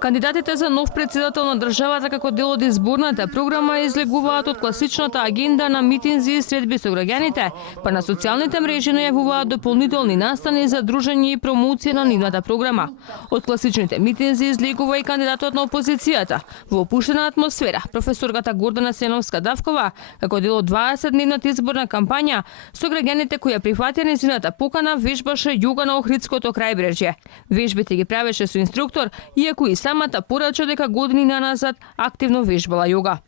Кандидатите за нов претседател на државата како дел од изборната програма излегуваат од класичната агенда на митинзи и средби со граѓаните, па на социјалните мрежи најавуваат дополнителни настани за дружење и промоција на нивната програма. Од класичните митинзи излегува и кандидатот на опозицијата. Во опуштена атмосфера, професорката Гордана Селовска-Давкова, како дел од 20-дневната изборна кампања, со граѓаните кои ја прифатија нејзината покана, вежбаше јога на Охридското крајбрежје. Вежбите ги правеше со инструктор, иако и самата порача дека години наназад активно вежбала јога.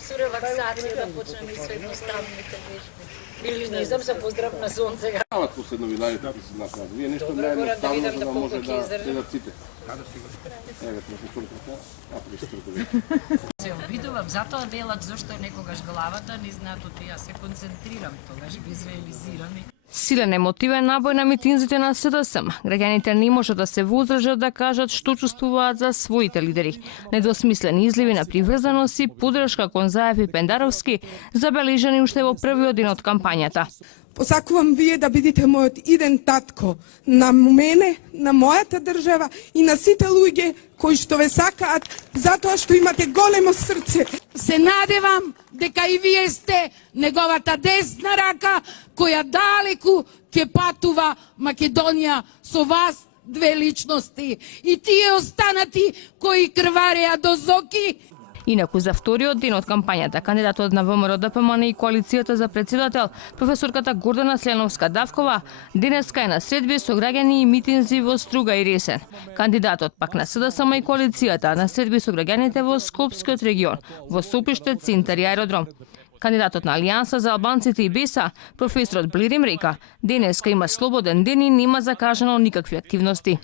Со релаксација да почнеме со едноставните вежби. Или не знам, се поздрав на сонце. Стават последно видеите да се направат. Вие нешто наједноставно за да може да следат сите. Еве, професорката, се обидувам, затоа велат зашто некогаш главата не знатото ја се концентрирам, тогаш визуализирам. Силен емотивен набој на митинзите на СДСМ. Граѓаните не можат да се воздржат да кажат што чувствуваат за своите лидери. Недвосмислени изливи на приврзаност и поддршка кон Заев и Пендаровски забележани уште во првиот ден од кампањата. Посакувам вие да бидете мојот иден татко на мене, на мојата држава и на сите луѓе кои што ве сакаат затоа што имате големо срце. Се надевам дека и вие сте неговата десна рака која далеку ќе патува Македонија со вас две личности и тие останати кои крвареа до зоки. Инаку за вториот ден од кампањата, кандидатот на ВМРО ДПМН и коалицијата за претседател, професорката Гордана Селовска-Давкова, денеска е на средби со граѓани и митинзи во Струга и Ресен. Кандидатот пак на СДСМ и коалицијата на средби со граѓаните во Скопскиот регион, во Сопиште, Цинтар и Аеродром. Кандидатот на Алијанса за албанците и БЕСА, професорот Блирим река, денеска има слободен ден и нема закажано никакви активности.